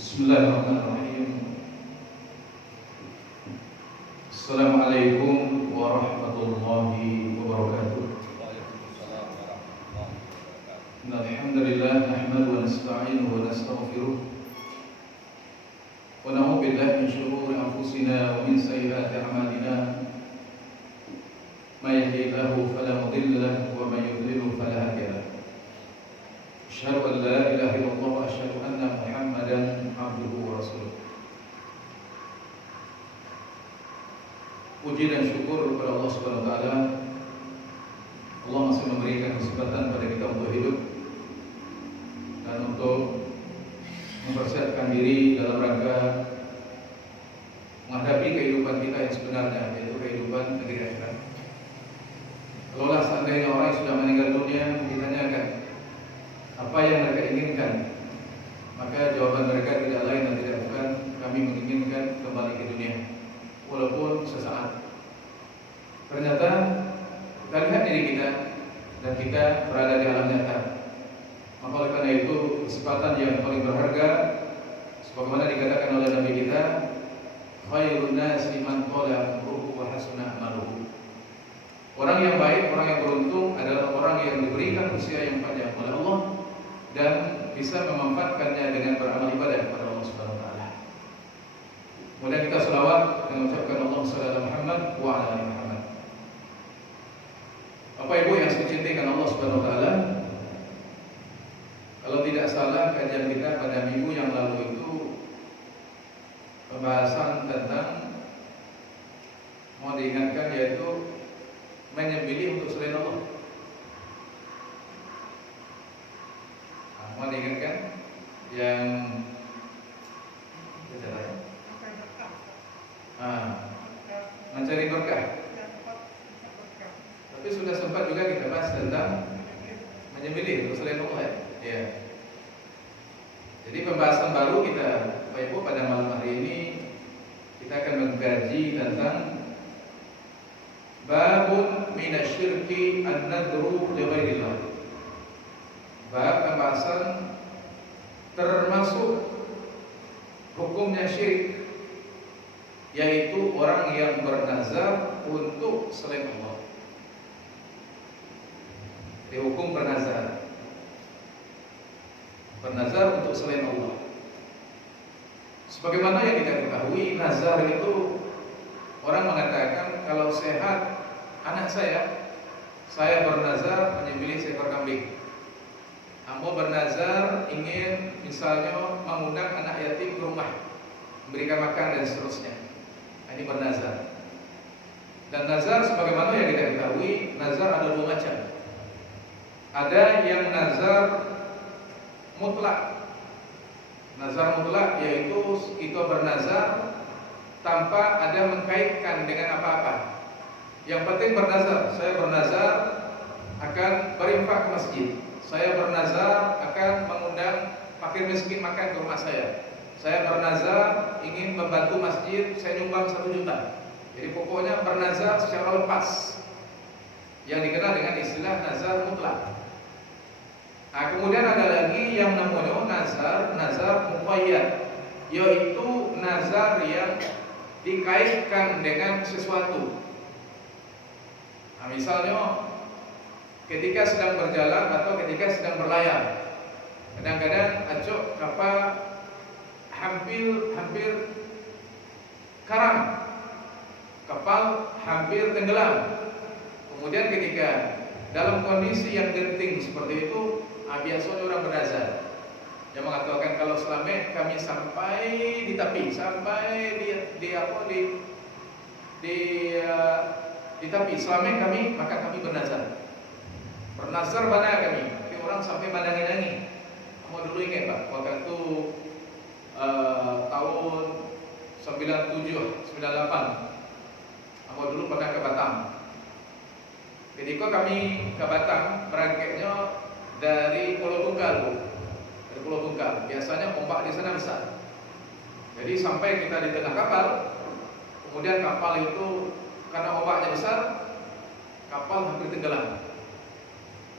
Bismillahirrahmanirrahim. Assalamualaikum warahmatullahi wabarakatuh. Waalaikumsalam warahmatullahi wabarakatuh. Alhamdulillah nahmaduhu wa nasta'inuhu wa nastaghfiruh wa na'udzu billahi min shururi anfusina wa min sayyiati a'malina. May yahdihillahu fala mudilla lahu wa may yudlil fala hadiya lahu. Asyhadu an la ilaha illallah wa asyhadu anna Muhammadan abduhu wa rasuluh. Puji dan syukur kepada Allah Subhanahu wa taala. Allah masih memberikan kesempatan pada kita untuk hidup dan untuk mempersiapkan diri dalam rangka menghadapi kehidupan kita yang sebenarnya, yaitu kehidupan negeri akhirat. Kalaulah seandainya orang yang sudah meninggal dunia ditanyakan apa yang mereka inginkan, maka jawaban mereka tidak lain dan tidak bukan kami menginginkan kembali ke dunia walaupun sesaat. Ternyata kita lihat diri kita dan kita berada di alam nyata. Maka oleh karena itu kesempatan yang paling berharga sebagaimana dikatakan oleh Nabi kita, khairun nasi man qala umruhu wa hasuna amaluhu. Orang yang baik, orang yang beruntung adalah orang yang diberikan usia yang panjang oleh Allah dan bisa memanfaatkannya dengan beramal ibadah kepada Allah Subhanahu wa taala. Kemudian kita selawat dan mengucapkan Allah sallallahu alaihi Muhammad wa ala ali Muhammad. Bapak Ibu yang saya cintai Allah Subhanahu wa taala, kalau tidak salah kajian kita pada minggu yang lalu itu pembahasan tentang mau diingatkan yaitu menyembelih untuk selain Allah. Mau diingatkan yang mencari berkah. Tapi sudah sempat juga kita bahas tentang menyembelih untuk selain Allah. Ya. Jadi pembahasan baru kita, Bapak Ibu, pada malam hari ini kita akan mengkaji tentang babun minasyirki an-nadru li ghairillah. Bab pembahasan termasuk hukumnya syirik, yaitu orang yang bernazar untuk selain Allah. Dihukum bernazar untuk selain Allah. Sebagaimana yang kita ketahui, nazar itu orang mengatakan kalau sehat anak saya bernazar menyembelih seekor kambing. Mau bernazar ingin misalnya mengundang anak yatim ke rumah, memberikan makan dan seterusnya. Ini bernazar. Dan nazar sebagaimana yang kita ketahui, nazar ada dua macam. Ada yang nazar mutlak. Nazar mutlak yaitu kita bernazar tanpa ada mengkaitkan dengan apa-apa. Yang penting bernazar, saya bernazar akan berinfak ke masjid. Saya bernazar akan mengundang fakir miskin makan ke rumah saya. Saya bernazar ingin membantu masjid, saya nyumbang 1 juta. Jadi pokoknya bernazar secara lepas, yang dikenal dengan istilah nazar mutlak. Nah, kemudian ada lagi yang namanya nazar muqayyad, yaitu nazar yang dikaitkan dengan sesuatu. Nah, misalnya ketika sedang berjalan atau ketika sedang berlayar, kadang-kadang acok kapal hampir karam, kapal hampir tenggelam. Kemudian ketika dalam kondisi yang genting seperti itu, biasanya orang bernazar. Yang mengatakan kalau selama kami sampai di tepi, sampai di tepi, selama kami, maka kami bernazar. Bernazar mana kami? Tapi orang sampai mandangin-andangin. Kamu dulu ingat Pak, waktu itu tahun 97, 98. Kamu dulu pernah ke Batam. Ketika kami ke Batam, berangkatnya dari Pulau Tunggal, Bu. Dari Pulau Tunggal. Biasanya ombak di sana besar. Jadi sampai kita di tengah kapal, kemudian kapal itu karena ombaknya besar, kapal hampir tenggelam.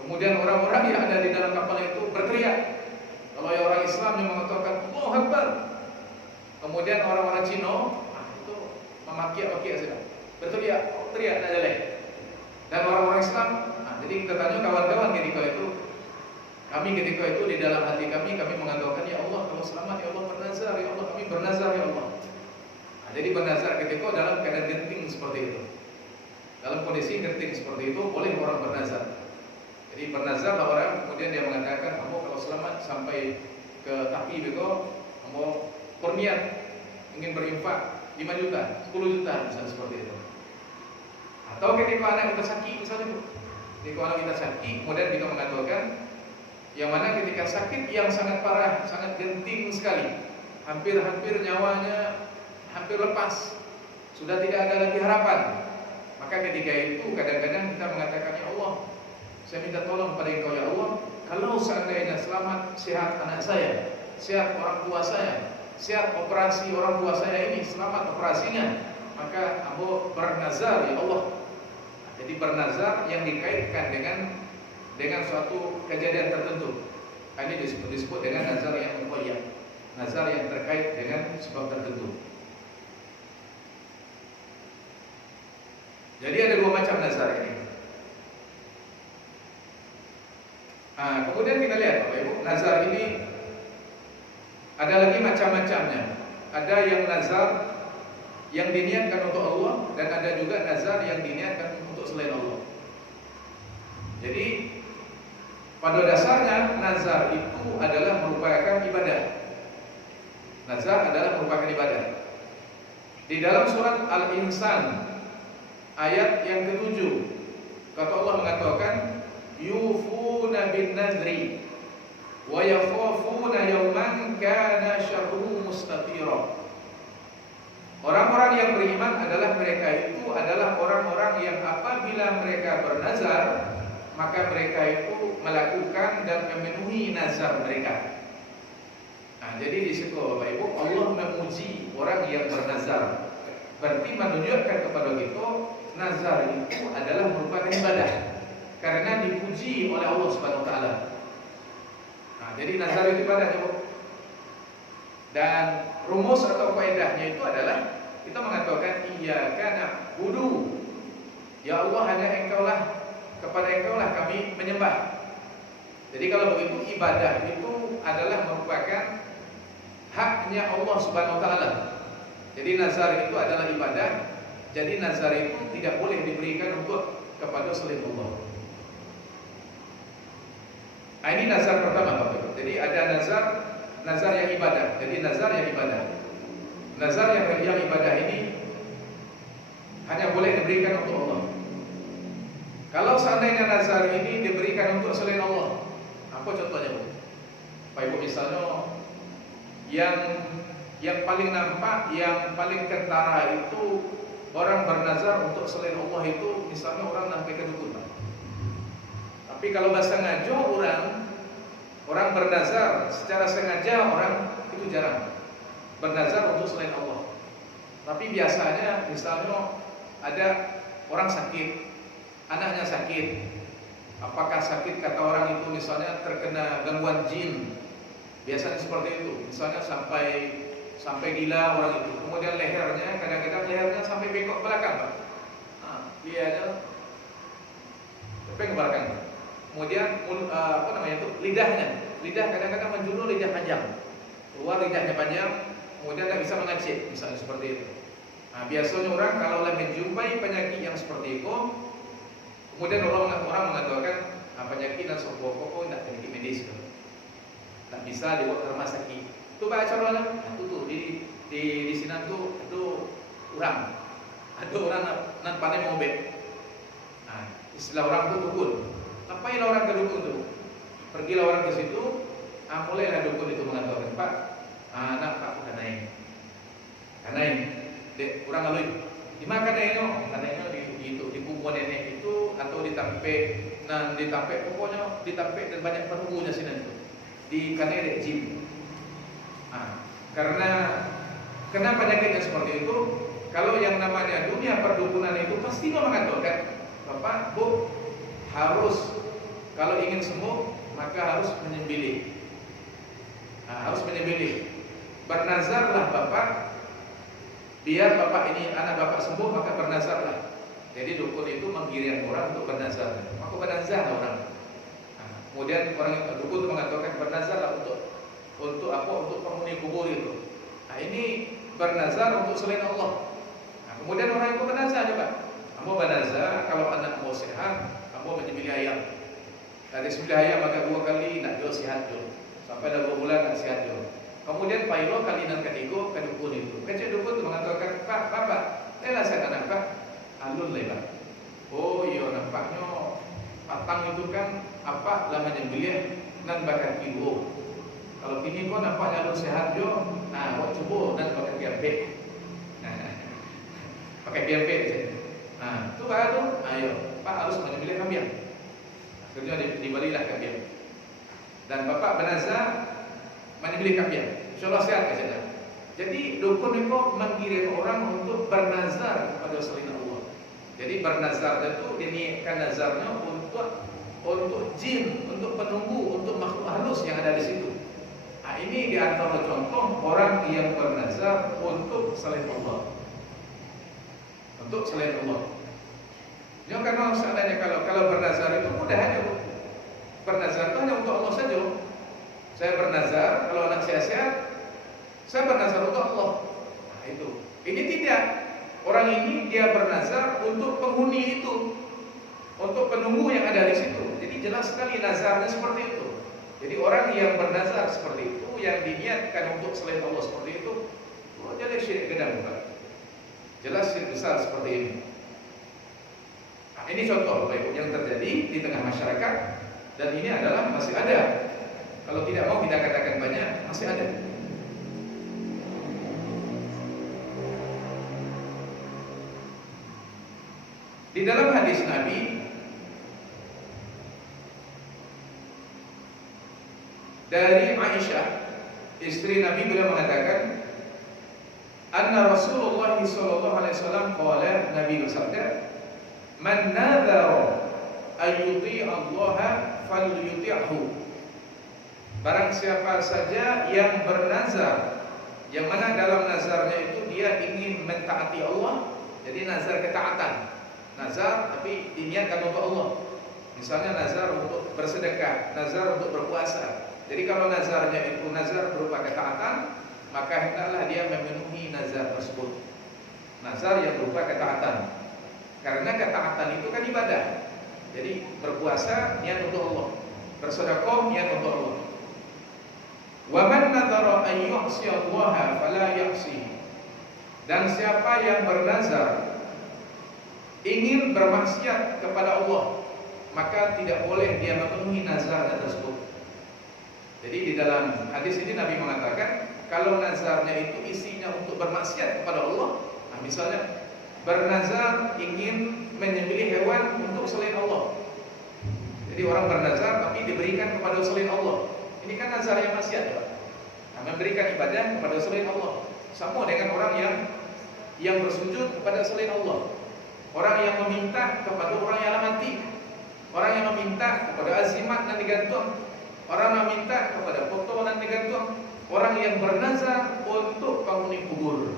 Kemudian orang-orang yang ada di dalam kapal itu berteriak. Kalau yang orang Islam yang mengatakan Allahu Akbar. Kemudian orang-orang Cina itu memaki-maki saja. Berteriak, teriak tidak jelek. Dan orang-orang Islam, jadi kita tanya kawan-kawan ketika itu, kami ketika itu di dalam hati kami mengatakan ya Allah, kalau selamat ya Allah bernazar, ya Allah kami bernazar ya Allah. Jadi bernazar ketika dalam keadaan genting seperti itu. Dalam kondisi genting seperti itu boleh orang bernazar. Jadi bernazar lah orang, kemudian dia mengatakan, kamu kalau selamat sampai ke tapi beko, kamu berniat ingin berinfak 5 juta, 10 juta misalnya seperti itu. Atau ketika anak kita sakit misalnya, ketika anak kita sakit, kemudian kita mengatakan, yang mana ketika sakit yang sangat parah, sangat genting sekali, hampir-hampir nyawanya hampir lepas, sudah tidak ada lagi harapan. Maka ketika itu kadang-kadang kita mengatakan ya Allah, saya minta tolong pada Engkau ya Allah, kalau seandainya selamat sehat anak saya, sehat orang tua saya, sehat operasi orang tua saya ini, selamat operasinya, maka aku bernazar ya Allah. Jadi bernazar yang dikaitkan dengan suatu kejadian tertentu. Ini disebut dengan nazar yang muqayyad, nazar yang terkait dengan sebab tertentu. Jadi ada 2 macam nazar ini. Kemudian kita lihat Bapak Ibu, nazar ini ada lagi macam-macamnya. Ada yang nazar yang diniatkan untuk Allah, dan ada juga nazar yang diniatkan untuk selain Allah. Jadi pada dasarnya nazar itu adalah merupakan ibadah. Nazar adalah merupakan ibadah. Di dalam surat Al-Insan ayat yang ke-7, kata Allah mengatakan yufuna bin nadri wa yakhafuna yawman kana syarruhu mustatira. Orang-orang yang beriman adalah mereka itu adalah orang-orang yang apabila mereka bernazar, maka mereka itu melakukan dan memenuhi nazar mereka. Jadi di situ Bapak Ibu, Allah memuji orang yang bernazar. Berarti menunjukkan kepada kita nazar itu adalah merupakan ibadah karena dipuji oleh Allah Subhanahu wa taala. Jadi nazar itu ibadah, Bu. Dan rumus atau kaidahnya itu adalah kita mengatakan iyyaka na'budu. Ya Allah, hanya Engkaulah, kepada Engkaulah kami menyembah. Jadi kalau begitu ibadah itu adalah merupakan haknya Allah Subhanahu wa taala. Jadi nazar itu adalah ibadah. Jadi nazar itu tidak boleh diberikan untuk kepada selain Allah. Ini nazar pertama Bapak. Jadi ada nazar yang ibadah. Jadi nazar yang ibadah. Nazar yang ibadah ini hanya boleh diberikan untuk Allah. Kalau seandainya nazar ini diberikan untuk selain Allah, apa contohnya Bu? Pak Ibu, misalnya yang paling nampak, yang paling kentara itu orang bernazar untuk selain Allah itu misalnya orang sampai ke dukun. Tapi kalau bahasa ngajo orang bernazar secara sengaja, orang itu jarang bernazar untuk selain Allah. Tapi biasanya misalnya ada orang sakit, anaknya sakit. Apakah sakit kata orang itu misalnya terkena gangguan jin? Biasanya seperti itu. Misalnya sampai gila orang itu. Kemudian lehernya, kadang-kadang lehernya sampai bengkok belakang, Pak. Lihatnya bengkok belakang. Kemudian lidah kadang-kadang menjulur, lidah panjang. Keluar lidahnya panjang, kemudian tidak bisa mengacit, misalnya seperti itu. Biasanya orang kalau menjumpai penyakit yang seperti itu, kemudian orang mengatakan penyakit dan sebuah pokok tidak penyakit medis, tidak bisa dibawa ke rumah sakit. Itu baca caranya, itu di sini itu orang, ada orang nan pandai mobil. Istilah orang itu dukun. Ngapain orang ke dukun itu? Pergilah orang ke situ, mulailah dukun itu mengatakan, Pak, anak Pak kanain, dek kurang alui. Di mana kanainnya? Kanainnya di punggung nenek itu atau ditampek pokoknya ditampek dan banyak penunggunya sini itu. di kanedek jin. Karena kenapa penyakitnya seperti itu? Kalau yang namanya dunia perdukunan itu pasti mengatakan, Bapak, Bu, harus kalau ingin sembuh maka harus menyembelih. Harus menyembelih. Bernazarlah Bapak, biar Bapak ini anak Bapak sembuh maka bernazarlah. Jadi dukun itu menggiring orang untuk bernazar. Maka bernazar orang. Kemudian orang dukun itu mengatakan bernazarlah untuk apa? Untuk penghuni kubur itu. Ini bernazar untuk selain Allah. Kemudian orang itu bernazar juga. Kamu bernazar kalau anak mau sehat, kamu menyembelih ayam. Dari sembelih ayam maka 2 kali nak jual sehat jual. Sampai dah 2 bulan nak sehat jual. Kemudian pailo kali nan ketiga ke dukun itu. Kecil dukun itu mengatakan, Pak, Bapak, lelah saya anak Pak, alun lelah. Oh iya nampaknya patang itu kan apa lah menyembelih nan bakar kilo. Kalau ini kok nampaknya alun sehat jo, kok coba nan bakar biampe. Pakai biampe aja. Itu baru, ayo Pak harus menyembelih kambing. Akhirnya dibalilah kambing. Dan Bapak bernazar menyembelih kambing. Insyaallah sehat saja. Jadi dukun itu menggiring orang untuk bernazar kepada selain Allah. Jadi bernazar itu diniatkan nazarnya untuk jin, untuk penunggu, untuk makhluk halus yang ada di situ. Ini di antara contoh orang yang bernazar untuk selain Allah. Untuk selain Allah. Jangan karena seandainya kalau bernazar itu mudah aja, Bu. Bernazar itu hanya untuk Allah saja. Saya bernazar kalau anak saya sehat, saya bernazar untuk Allah. Itu. Ini tidak. Orang ini dia bernazar untuk penghuni itu, untuk penunggu yang ada di situ. Jadi jelas sekali nazarnya seperti itu. Jadi orang yang bernazar seperti itu, yang diniatkan untuk selain Allah seperti itu, jelas syirik gedang, Pak. Jelas syirik besar seperti ini. Ini contoh Bapak Ibu yang terjadi di tengah masyarakat, dan ini adalah masih ada. Kalau tidak mau kita katakan banyak, masih ada. Di dalam hadis Nabi dari Aisyah, istri Nabi, beliau mengatakan, anna Rasulullah sallallahu alaihi wasallam qala, Nabi bersabda, man nadhara ayyuti Allah falyuti'hu. Barang siapa saja yang bernazar, yang mana dalam nazarnya itu dia ingin mentaati Allah, jadi nazar ketaatan. Nazar tapi diniatkan untuk Allah. Misalnya nazar untuk bersedekah, nazar untuk berpuasa. Jadi kalau nazarnya itu nazar berupa ketaatan, maka hendaklah dia memenuhi nazar tersebut. Nazar yang berupa ketaatan. Karena ketaatan itu kan ibadah. Jadi berpuasa niat untuk Allah, bersedekah niat untuk Allah. Wa man nadhara an yu'si Allah fala ya'si. Dan siapa yang bernazar ingin bermaksiat kepada Allah, maka tidak boleh dia memenuhi nazarnya tersebut. Jadi di dalam hadis ini Nabi mengatakan, kalau nazarnya itu isinya untuk bermaksiat kepada Allah, misalnya bernazar ingin menyembelih hewan untuk selain Allah. Jadi orang bernazar tapi diberikan kepada selain Allah. Ini kan nazar yang maksiat, ya. Memberikan ibadah kepada selain Allah. Sama dengan orang yang bersujud kepada selain Allah. Orang yang meminta kepada orang yang mati. Orang yang meminta kepada azimat dan digantung. Orang yang meminta kepada foto dan digantung. Orang yang bernazar untuk penghuni kubur,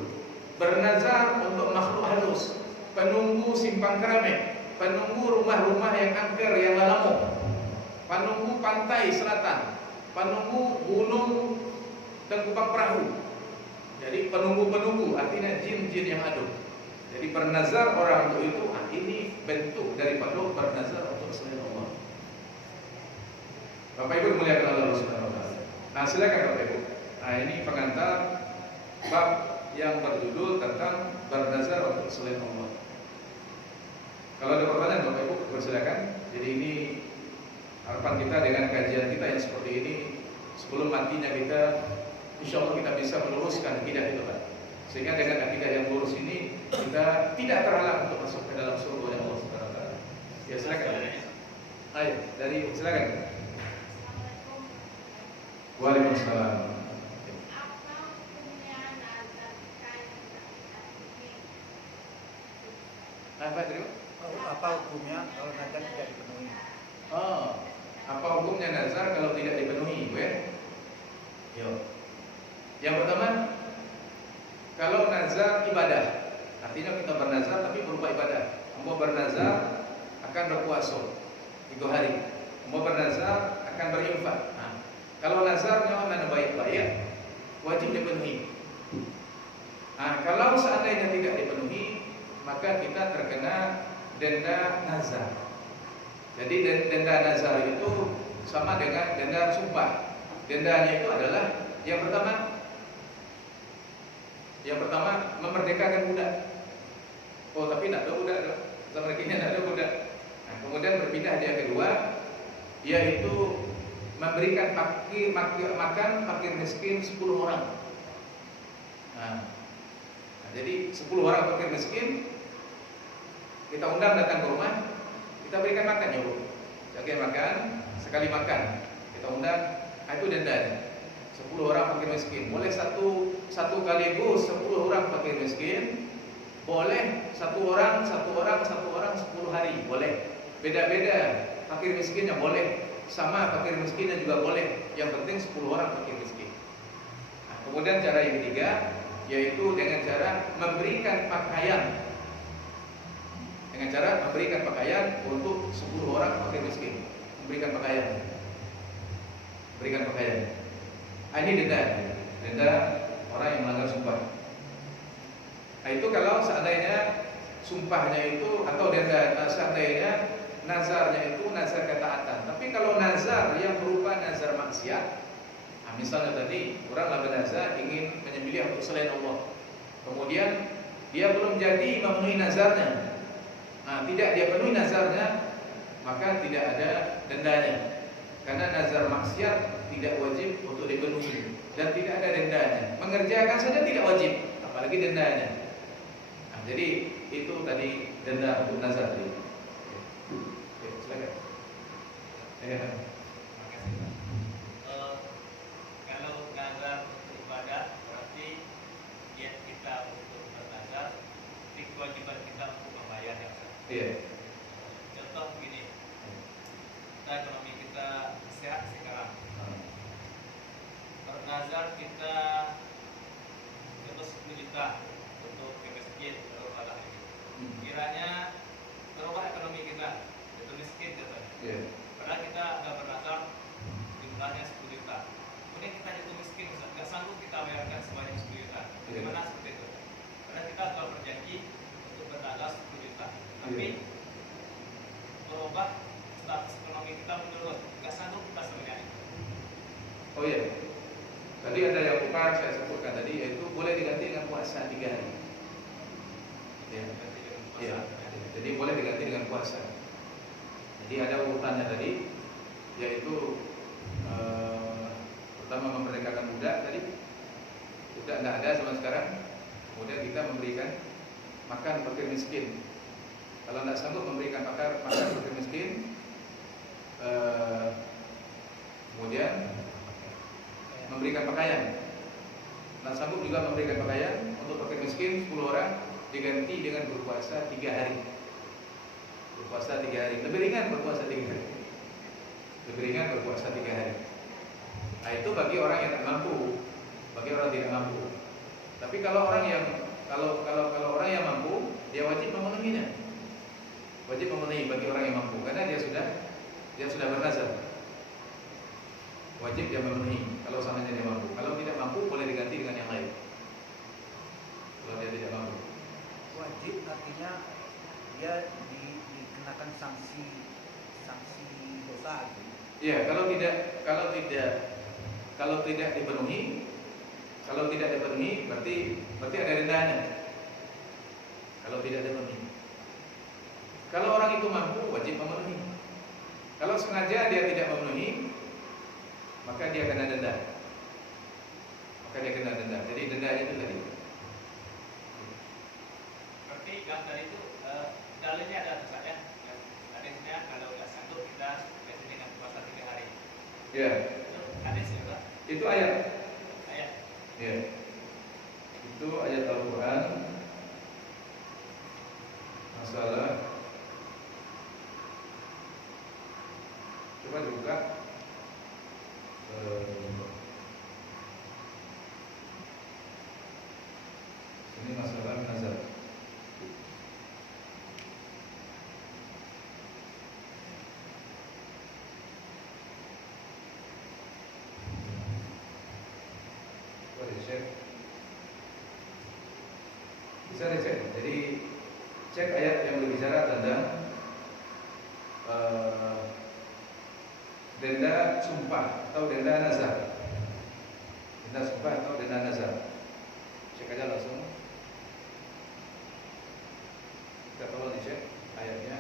bernazar untuk makhluk halus, penunggu simpang keramik, penunggu rumah-rumah yang angker, yang lalamu, penunggu pantai selatan, penunggu gunung Tengkupang Perahu. Jadi penunggu-penunggu artinya jin-jin yang ada. Jadi bernazar orang untuk itu, ini bentuk daripada bernazar untuk selain Allah. Bapak Ibu muliakan Allah Subhanahu wa taala. Nah, silakan Bapak Ibu. Nah, ini pengantar bab yang berjudul tentang bernazar untuk selain Allah. Kalau ada pertanyaan Bapak Ibu persilakan. Jadi ini harapan kita dengan kajian kita yang seperti ini, sebelum matinya kita, insya Allah kita bisa meluruskan akidah itu, Pak. Sehingga dengan akidah yang lurus ini kita tidak terhalang untuk masuk ke dalam surga Allah Subhanahu wa taala. Ya, silakan. Ayo, dari silakan. Waalaikumsalam. Apa hukumnya nazar kain Apa terima? Apa hukumnya kalau nazar tidak dipenuhi? Oh, apa hukumnya nazar kalau tidak dipenuhi, gue? Yo. Yang pertama, kalau nazar ibadah, artinya kita bernazar tapi berupa ibadah. Mau bernazar akan berpuasa 3 hari. Mau bernazar akan berinfak. Nah, kalau nazarnya mana baik-baik, wajib dipenuhi. Nah, kalau seandainya tidak dipenuhi, maka kita terkena denda nazar. Jadi denda nazar itu sama dengan denda sumpah. Dendanya itu adalah yang pertama memerdekakan budak. Oh, tapi tidak ada budak, zaman kini tidak ada budak. Nah, kemudian berpindah dia kedua, yaitu memberikan makan fakir miskin 10 orang. Nah, jadi 10 orang fakir miskin kita undang datang ke rumah, kita berikan makan ya Bu. Jaga makan, sekali makan kita undang, itu dendanya. 10 orang fakir miskin. Boleh satu sekaligus 10 orang fakir miskin. Boleh satu orang 10 hari. Boleh. Beda-beda fakir miskinnya boleh. Sama fakir miskinnya juga boleh. Yang penting 10 orang fakir miskin. Nah, kemudian cara yang ketiga yaitu dengan cara memberikan pakaian. Dengan cara memberikan pakaian untuk 10 orang fakir miskin. Memberikan pakaian. Berikan pakaian. Ini denda orang yang melanggar sumpah. Nah, itu kalau seandainya sumpahnya itu atau denda seandainya nazarnya itu nazar ketaatan. Tapi kalau nazar yang berupa nazar maksiat, nah misalnya tadi orang bernazar ingin menyembelih untuk selain Allah, kemudian dia belum jadi memenuhi nazarnya. Nah, tidak dia penuhi nazarnya, maka tidak ada dendanya. Karena nazar maksiat tidak wajib untuk dipenuhi dan tidak ada dendanya. Mengerjakan saja tidak wajib, apalagi dendanya. Nah, jadi itu tadi denda untuk nazar tadi. Oke, silakan. Makasih, Pak. Kalau nazar untuk ibadah berarti niat kita untuk bernazar, jadi kewajiban kita untuk membayar yang sah. Iya. Contoh begini, ekonomi kita sehat sekarang. Bernazar kita contoh 10 juta untuk ke masjid atau pada ini. Kiranya berubah ekonomi kita, itu miskin contohnya. Iya. Padahal kita sudah bernazar jumlahnya 10 juta. Kemudian kita jatuh miskin, nggak sanggup kita bayarkan sebanyak 10 juta. Bagaimana seperti itu? Karena kita telah berjanji untuk bernazar 10 juta. Tapi berubah status ekonomi kita menurun, nggak sanggup kita sebenarnya. Oh iya. Tadi ada yang lupa saya sebutkan tadi, yaitu boleh diganti dengan puasa 3 hari. Ya. Ya. Jadi boleh diganti dengan puasa. Jadi ada urutannya tadi, yaitu pertama memerdekakan budak tadi. Budak tidak ada zaman sekarang. Kemudian kita memberikan makan fakir miskin. Kalau tidak sanggup memberikan makan fakir miskin, kemudian memberikan pakaian. Tidak sanggup juga memberikan pakaian untuk fakir miskin 10 orang, diganti dengan berpuasa 3 hari. Berpuasa 3 hari. Lebih ringan berpuasa 3 hari. Lebih ringan berpuasa 3 hari. Nah, itu bagi orang yang tak mampu, bagi orang tidak mampu. Tapi kalau orang yang orang yang mampu, dia wajib memenuhinya. Wajib memenuhi bagi orang yang mampu, karena dia sudah bernazar. Wajib dia memenuhi kalau seandainya dia mampu. Kalau tidak mampu boleh diganti dengan yang lain. Kalau dia tidak mampu. Wajib artinya dia dikenakan sanksi dosa gitu. Iya, kalau tidak dipenuhi, berarti ada dendanya. Kalau tidak dipenuhi. Kalau orang itu mampu, wajib memenuhi. Kalau sengaja dia tidak memenuhi, maka dia kena denda. Jadi dendanya itu tadi. Berarti kalau tadi itu dalilnya ada misalnya, dalilnya kalau nggak sanggup kita ganti dengan puasa 3 hari. Ya, Itu hadis ya Pak? Itu ayat. Ayat. Ya. Itu ayat Al-Quran masalah. Coba buka ini masalah nazar. Coba dicek. Bisa dicek. Jadi cek ayat yang berbicara tentang denda sumpah atau denda nazar. Denda sumpah atau denda nazar. Cek aja langsung. Kita tolong dicek ayatnya.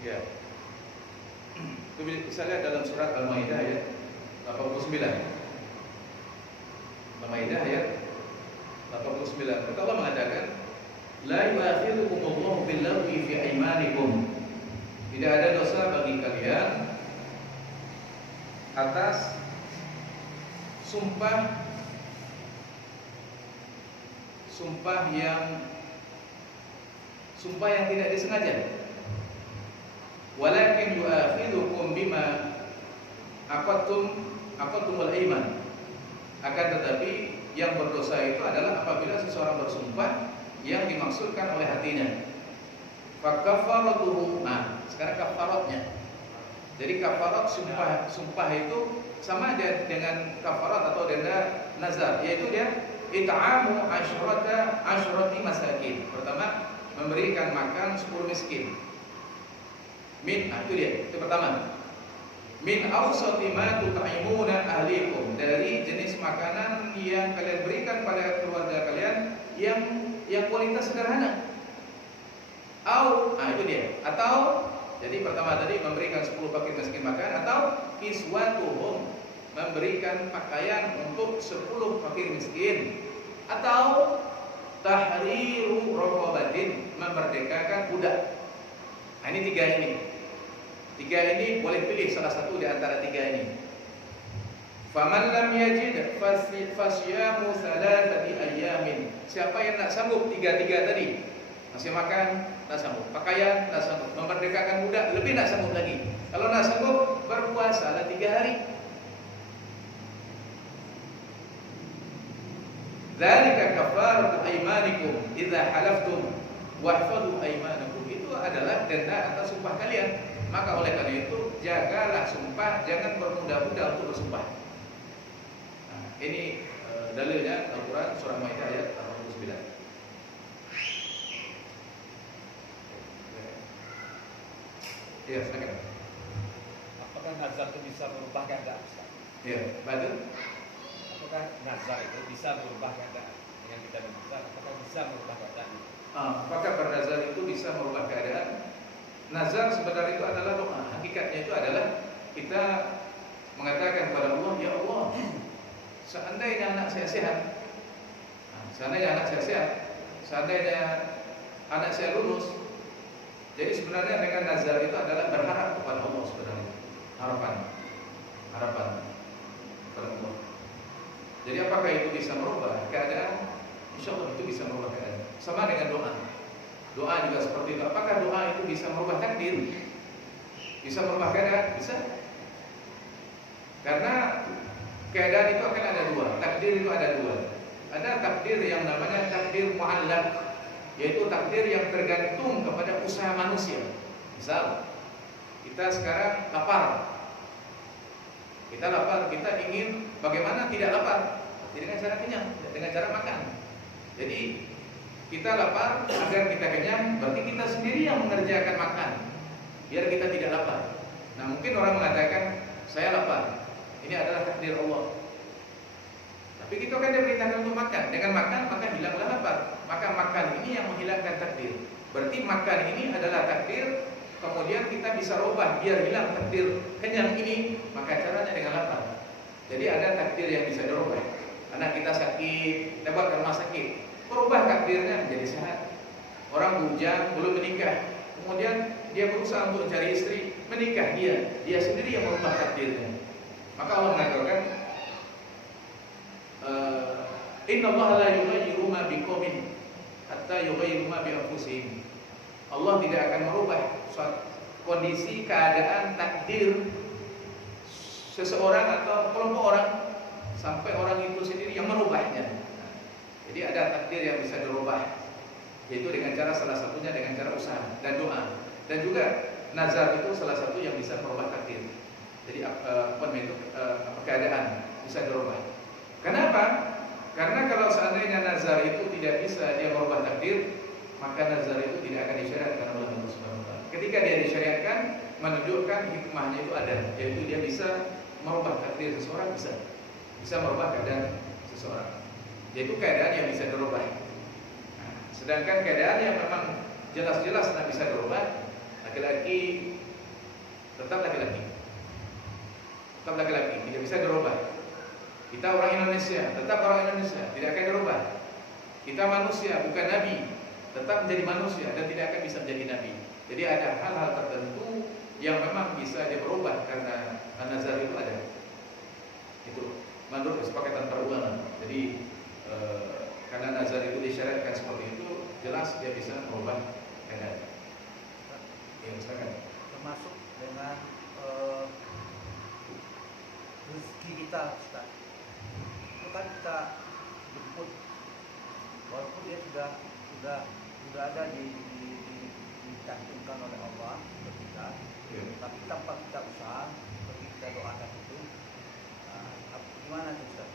Ya. Itu bisa lihat dalam surat Al-Maidah ayat 89. Al-Maidah ayat 89. Kata Allah mengatakan, la yu'akhidukum Allahu bil-lagwi fi aymanikum. Tidak ada dosa bagi kalian atas sumpah yang tidak disengaja. Walakin yu'akhidukum bima aqadtumul aiman. Akan tetapi yang berdosa itu adalah apabila seseorang bersumpah yang dimaksudkan oleh hatinya. Fakafaratuhu. Nah, sekarang kafaratnya. Jadi kafarat sumpah itu sama dengan kafarat atau denda nazar, yaitu dia it'amu asyrati masakin. Pertama, memberikan makan 10 miskin. Itu dia, itu pertama. Min awsati ma tut'imuna ahlikum, dari jenis makanan yang kalian berikan pada keluarga kalian yang kualitas sederhana. Itu dia. Atau jadi pertama tadi memberikan 10 fakir miskin makan, atau kiswatuhum, memberikan pakaian untuk 10 fakir miskin, atau tahriru raqabatin, memerdekakan budak. Nah, ini tiga ini boleh pilih salah satu di antara tiga ini. Faman lam yajid fasyamu thalathati ayyamin. Siapa yang tak sanggup tiga tadi, masih makan tak sanggup, pakaian tak sanggup, memerdekakan budak lebih tak sanggup lagi. Kalau tak sanggup, berpuasalah 3 hari. Dzalika kafaratu aymanikum idza halaftum wahfadhu aymanakum. Itu adalah denda atas sumpah kalian. Maka oleh karena itu jagalah sumpah, jangan bermudah-mudah untuk bersumpah. Nah, ini dalilnya Al-Quran surah Maidah ayat 89. Ya, silakan. Apakah nazar itu bisa merubah keadaan? Ya, betul. Apakah nazar itu bisa merubah keadaan? Dengan kita bernazar, apakah bisa merubah keadaan? Apakah bernazar itu bisa merubah keadaan? Nazar sebenarnya itu adalah doa. Hakikatnya itu adalah kita mengatakan kepada Allah, ya Allah, seandainya anak saya sehat, seandainya anak saya lulus. Jadi sebenarnya dengan nazar itu adalah berharap kepada Allah sebenarnya. Harapan kepada Allah. Jadi apakah itu bisa merubah keadaan? Insya Allah itu bisa merubah keadaan. Sama dengan doa. Doa juga seperti itu. Apakah doa itu bisa merubah takdir? Bisa merubah keadaan? Bisa. Karena keadaan itu akan ada dua. Takdir itu ada dua. Ada takdir yang namanya takdir mu'allaq, yaitu takdir yang tergantung kepada usaha manusia. Misal, kita sekarang lapar. Kita ingin bagaimana tidak lapar? Dengan cara kenyang, dengan cara makan. Jadi kita lapar agar kita kenyang, berarti kita sendiri yang mengerjakan makan. biar kita tidak lapar. Nah, mungkin orang mengatakan saya lapar, ini adalah takdir Allah. Tapi kita kan diperintahkan untuk makan. Dengan makan maka hilanglah lapar. Maka makan ini yang menghilangkan takdir. Berarti makan ini adalah takdir. Kemudian kita bisa rubah biar hilang takdir kenyang ini, maka caranya dengan lapar. Jadi ada takdir yang bisa dirubah. Anak kita sakit, kita bawa ke rumah sakit, berubah takdirnya menjadi sehat. Orang bujang belum menikah, kemudian dia berusaha untuk cari istri, menikah dia sendiri yang merubah takdirnya. Maka Allah mengatakan, Inna Allah la yughayyiru ma biqaumin hatta yughayyiru ma bi anfusihim. Allah tidak akan merubah suatu kondisi, keadaan, takdir seseorang atau kelompok orang sampai orang itu sendiri yang merubahnya. Jadi ada takdir yang bisa dirubah, yaitu dengan cara salah satunya dengan cara usaha dan doa. Dan juga nazar itu salah satu yang bisa merubah takdir. Jadi keadaan bisa dirubah. Kenapa? Karena kalau seandainya nazar itu tidak bisa dia merubah takdir, maka nazar itu tidak akan disyariatkan oleh Allah Subhanahu wa taala. Ketika dia disyariatkan, menunjukkan hikmahnya itu ada, yaitu dia bisa merubah takdir seseorang, bisa merubah keadaan seseorang. Yaitu keadaan yang bisa dirubah. Nah, sedangkan keadaan yang memang jelas-jelas tidak bisa dirubah, laki-laki tetap laki-laki. Tetap laki-laki, tidak bisa dirubah. Kita orang Indonesia, tetap orang Indonesia, tidak akan dirubah. Kita manusia, bukan nabi, tetap menjadi manusia dan tidak akan bisa menjadi nabi. Jadi ada hal-hal tertentu yang memang bisa dirubah karena nazar itu ada. Itu menurut kesepakatan para ulama. Jadi karena nazar itu disyariatkan seperti itu, jelas dia bisa merubah keadaan. Ya, misalkan Termasuk dengan rezeki kita, Ustaz. Itu kan kita jemput, walaupun dia sudah ada dicantumkan oleh Allah untuk kita, ya. tapi tanpa kita usaha, seperti kita doakan itu, gimana tuh, Ustaz?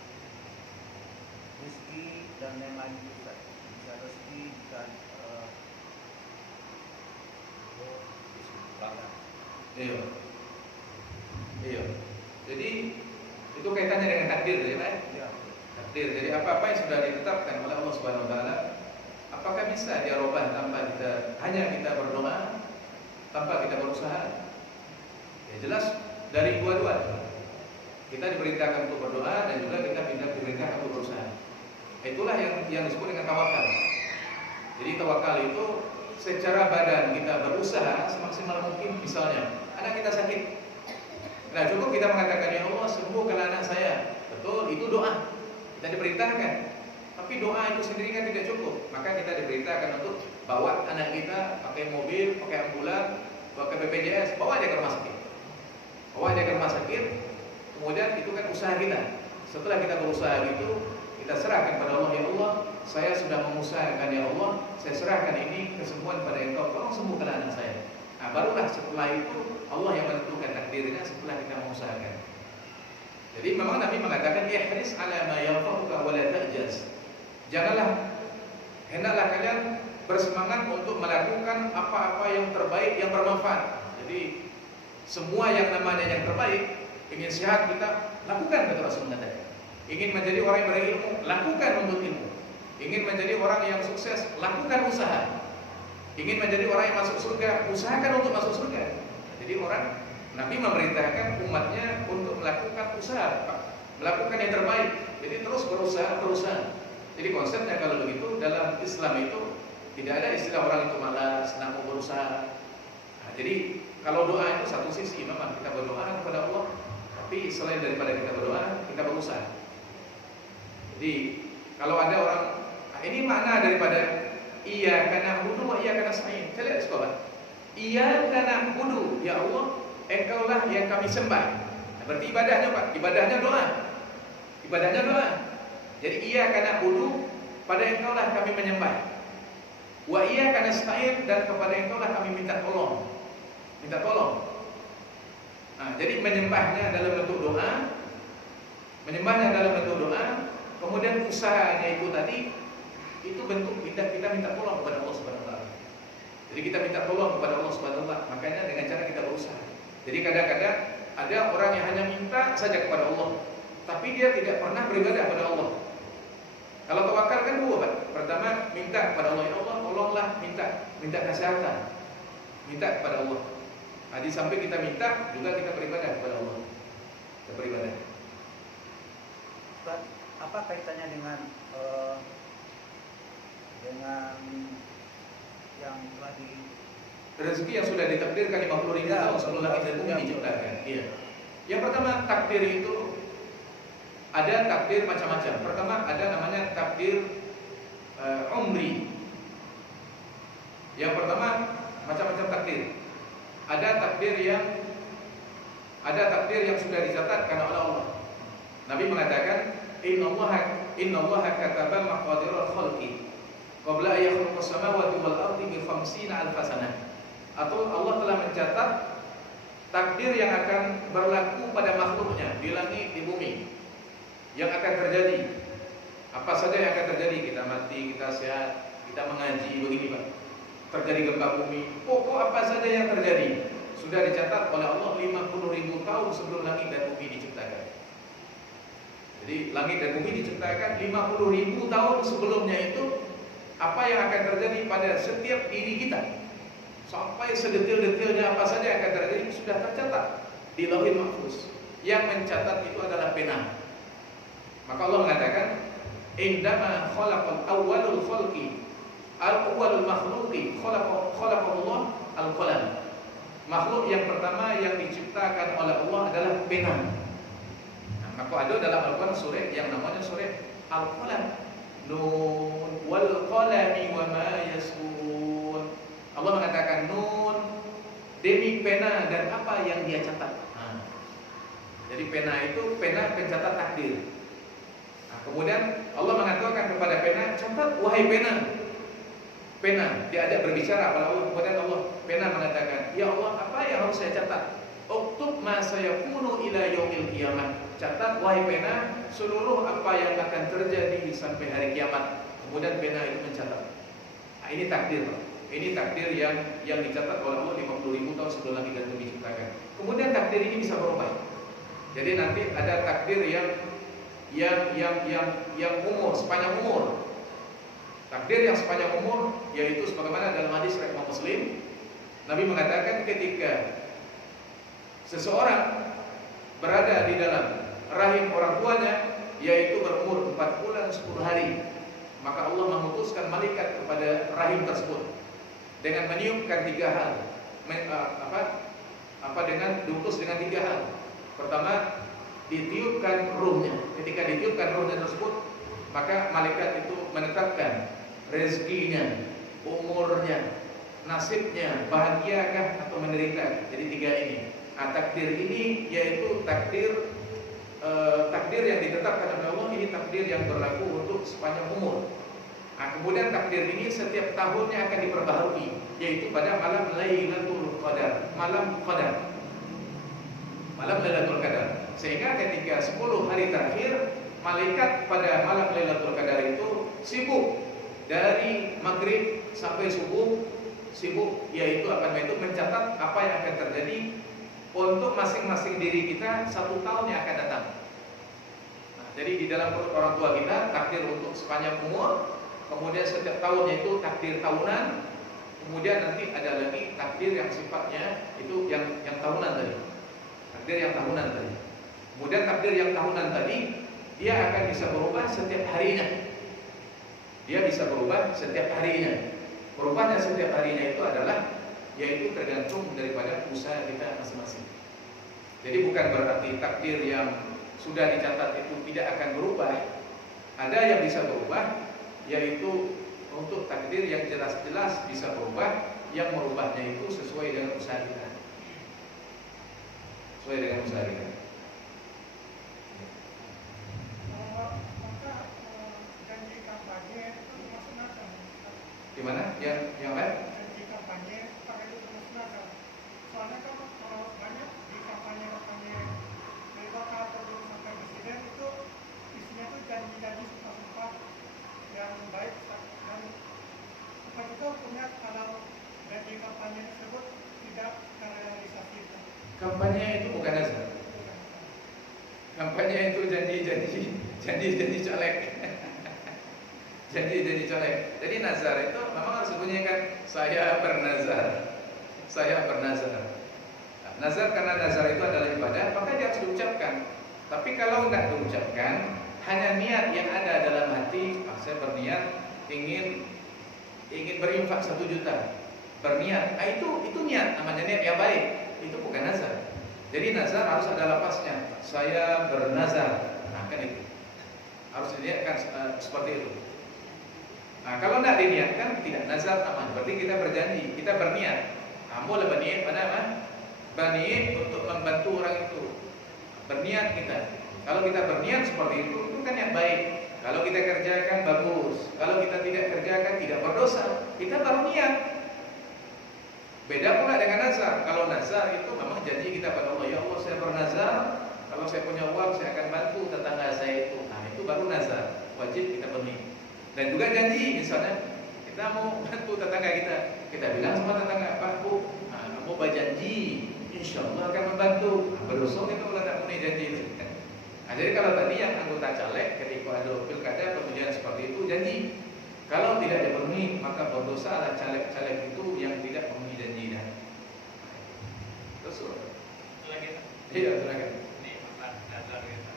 Rezeki dan lain-lain itu, Ustaz. Bisa rezeki, bisa Iya. Iya. Jadi itu kaitannya dengan takdir, ya, Pak. ya. Takdir. Jadi apa-apa yang sudah ditetapkan oleh Allah Subhanahu wa taala, apakah bisa dia rubah tanpa hanya kita berdoa, tanpa kita berusaha? Ya jelas dari dua-dua. Kita diperintahkan untuk berdoa dan juga kita diperintahkan untuk berusaha. Itulah yang disebut dengan tawakal. Jadi tawakal itu secara badan kita berusaha semaksimal mungkin. Misalnya anak kita sakit, nah cukup kita mengatakan ya Allah sembuhkan anak saya. Betul, itu doa. Kita diperintahkan. Tapi doa itu sendiri kan tidak cukup. Maka kita diperintahkan untuk bawa anak kita pakai mobil, pakai ambulan, pakai BPJS, bawa dia ke rumah sakit. Bawa dia ke rumah sakit. Kemudian itu kan usaha kita. Setelah kita berusaha itu, kita serahkan pada Allah, ya Allah, saya sudah mengusahakan, ya Allah, saya serahkan ini kesembuhan pada Engkau, tolong sembuhkan anak saya. Nah, barulah setelah itu Allah yang menentukan takdirnya setelah kita mengusahakan. Jadi memang Nabi mengatakan ihris ala ma yanfa'uka wa la ta'jaz. Janganlah, hendaklah kalian bersemangat untuk melakukan apa-apa yang terbaik, yang bermanfaat. Jadi semua yang namanya yang terbaik, ingin sehat kita lakukan, kata Rasul mengatakan. Ingin menjadi orang yang berilmu, lakukan untuk ilmu. Ingin menjadi orang yang sukses, lakukan usaha. Ingin menjadi orang yang masuk surga, usahakan untuk masuk surga. Jadi Nabi memerintahkan umatnya untuk melakukan usaha, melakukan yang terbaik. Jadi terus berusaha. Jadi konsepnya kalau begitu dalam Islam itu tidak ada istilah orang itu malas, tidak mau berusaha. Nah, jadi kalau doa itu satu sisi memang kita berdoa kepada Allah, tapi selain daripada kita berdoa, kita berusaha. Jadi kalau ada orang, ini makna daripada iyyaka na'budu wa iyyaka nasta'in. Saya lihat sekolah. Iyyaka na'budu, ya Allah, Engkaulah yang kami sembah. Nah, berarti ibadahnya Pak, ibadahnya doa. Ibadahnya doa. Jadi iyyaka na'budu, pada Engkaulah kami menyembah. Wa iyyaka nasta'in, dan kepada Engkaulah kami minta tolong. Minta tolong. Nah, jadi menyembahnya dalam bentuk doa, kemudian usahanya itu tadi, itu bentuk kita minta tolong kepada Allah Subhanahu wa taala. Jadi kita minta tolong kepada Allah Subhanahu wa taala. Makanya dengan cara kita Jadi kadang-kadang ada orang yang hanya minta saja kepada Allah, tapi dia tidak pernah beribadah kepada Allah. Kalau tawakal kan dua, Pak. Pertama minta kepada Allah, ya Allah tolonglah, minta kesehatan, minta kepada Allah. Nah, di samping kita minta juga kita beribadah kepada Allah. Kita beribadah. Ustaz, apa kaitannya dengan yang telah di Rezeki yang sudah ditakdirkan 50.000 tahun sebelum langit dan bumi diciptakan. Iya. Yang pertama, takdir itu ada takdir macam-macam. Pertama ada namanya takdir umri. Yang pertama macam-macam takdir. Ada takdir yang sudah dicatatkan oleh Allah. Nabi mengatakan, Innallaha kataba maqadirul khalqi qabla an yakhluqa as-samawati wal ardi bi 50,000 sanah. Atau Allah telah mencatat takdir yang akan berlaku pada makhluknya di langit, di bumi, yang akan terjadi. Apa saja yang akan terjadi, kita mati, kita sehat, kita mengaji, begini Pak, terjadi gempa bumi, pokok apa saja yang terjadi sudah dicatat oleh Allah 50.000 tahun sebelum langit dan bumi diciptakan. Jadi langit dan bumi diciptakan 50.000 tahun sebelumnya. Itu apa yang akan terjadi pada setiap diri kita, sampai sedetil-detilnya apa saja yang akan terjadi sudah tercatat di Lauhul Mahfuz. Yang mencatat itu adalah pena. Maka Allah mengatakan, indama khalaqal awwalul khalqi al-awwalul makhluqi khalaqallah al-qalam. Makhluk yang pertama yang diciptakan oleh Allah adalah pena. Nah, maka ada dalam Al-Quran surah yang namanya surah Al-Qalam. Nun wal qalami wa ma yasrun. Allah mengatakan nun, demi pena dan apa yang dia catat. Nah, jadi pena itu pena pencatat takdir. Nah, kemudian Allah mengatakan kepada pena, catat wahai pena. Pena diajak berbicara pada Allah. Kemudian Allah, pena mengatakan, ya Allah apa yang harus saya catat? Uktub ma sayakunu ila yaumil qiyamah. Catat wahai pena seluruh apa yang akan terjadi sampai hari kiamat. Kemudian pena itu mencatat. Nah, ini takdir, Pak. Ini takdir yang dicatat oleh Allah 50.000 tahun sebelum langit dan bumi diciptakan. Kemudian takdir ini bisa berubah. Jadi nanti ada takdir yang umur, sepanjang umur. Takdir yang sepanjang umur, yaitu sebagaimana dalam hadis riwayat Muslim, Nabi mengatakan ketika seseorang berada di dalam rahim orang tuanya, yaitu berumur 4 bulan 10 hari, maka Allah memutuskan malaikat kepada rahim tersebut dengan meniupkan 3 hal. Dengan diutus dengan 3 hal. Pertama, ditiupkan ruhnya. Ketika ditiupkan ruhnya tersebut, maka malaikat itu menetapkan rezekinya, umurnya, nasibnya, bahagiakah atau menderita. Jadi 3 ini. Nah, takdir ini yaitu takdir yang ditetapkan oleh Allah. Ini takdir yang berlaku untuk sepanjang umur. Nah, kemudian takdir ini setiap tahunnya akan diperbaharui, yaitu pada malam Lailatul Qadar, malam Qadar, malam Lailatul Qadar. Sehingga ketika 10 hari terakhir, malaikat pada malam Lailatul Qadar itu sibuk dari maghrib sampai subuh, sibuk, yaitu mencatat apa yang akan terjadi untuk masing-masing diri kita 1 tahun yang akan datang. Nah, jadi di dalam perut orang tua kita takdir untuk sepanjang umur, kemudian setiap tahunnya itu takdir tahunan, kemudian nanti ada lagi takdir yang sifatnya itu yang tahunan tadi. Takdir yang tahunan tadi. Kemudian takdir yang tahunan tadi dia akan bisa berubah setiap harinya. Dia bisa berubah setiap harinya. Berubahnya setiap harinya itu adalah yaitu tergantung daripada usaha kita masing-masing. Jadi bukan berarti takdir yang sudah dicatat itu tidak akan berubah. Ada yang bisa berubah, yaitu untuk takdir yang jelas-jelas bisa berubah, yang merubahnya itu sesuai dengan usaha kita. Sesuai dengan usaha kita. Janji kampanye itu musnahkan. Gimana? Yang lain? Janji kampanye pakai itu musnahkan. Soalnya kan kalau banyak di kampanye dari kota atau sampai presiden itu isinya tuh janji-janji sumpah-sumpah yang baik dan apa juga punya kalau janji kampanye tersebut tidak terrealisasi. Kampanye itu bukan nazar. Kampanye itu janji caleg. Janji caleg. Jadi nazar itu memang harus bunyikan saya bernazar. Saya bernazar. Nah, nazar karena nazar itu adalah ibadah, maka dia harus diucapkan. Tapi kalau tidak diucapkan, hanya niat yang ada dalam hati, saya berniat ingin berinfak 1 juta. Berniat, itu niat, namanya niat yang baik. Itu bukan nazar. Jadi nazar harus ada lapasnya. Saya bernazar. Nah, kan itu. Harus diniatkan seperti itu. Nah, kalau tidak diniatkan, tidak nazar namanya. Berarti kita berjanji, kita berniat. Boleh berniat pada apa? Berniat untuk membantu orang itu. Berniat kita. Kalau kita berniat seperti itu kan yang baik. Kalau kita kerjakan bagus. Kalau kita tidak kerjakan tidak berdosa. Kita baru niat. Beda pula dengan nazar. Kalau nazar itu memang janji kita pada Allah, ya Allah saya bernazar, kalau saya punya uang saya akan bantu tetangga saya itu. Nah, itu baru nazar. Wajib kita penuhi. Dan juga janji, misalnya kita mau bantu tetangga kita bilang sama tetangga, Pak Bu, kamu berjanji, insya Allah akan membantu. Nah, berdosa kita kalau tidak memenuhi janji itu. Nah, jadi kalau tadi yang anggota caleg ketika ada pilkada pemilihan seperti itu janji, kalau tidak dipenuhi maka berdosa adalah caleg-caleg itu yang tidak memenuhi janjinya. Terus, lagi. Iya, silakan. Ini masalah nazar kita.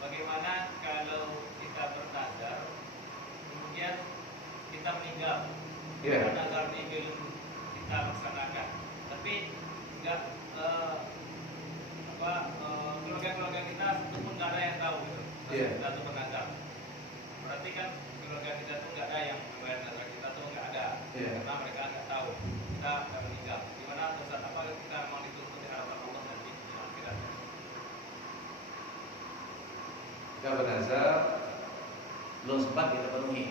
Bagaimana kalau kita bernazar, kemudian kita meninggal? Iya. Nazar ini belum kita laksanakan, tapi enggak keluarga kita itu pun nggak ada yang tahu gitu. Iya. Kita tuh bernazar. Berarti kan keluarga kita tuh nggak ada yang membayar nazar kita tuh nggak ada. Iya. Karena mereka nggak tahu kita akan meninggal. Gimana dosa apa kita memang dituntut di hadapan Allah nanti di akhirat? Kita bernazar belum sempat kita penuhi,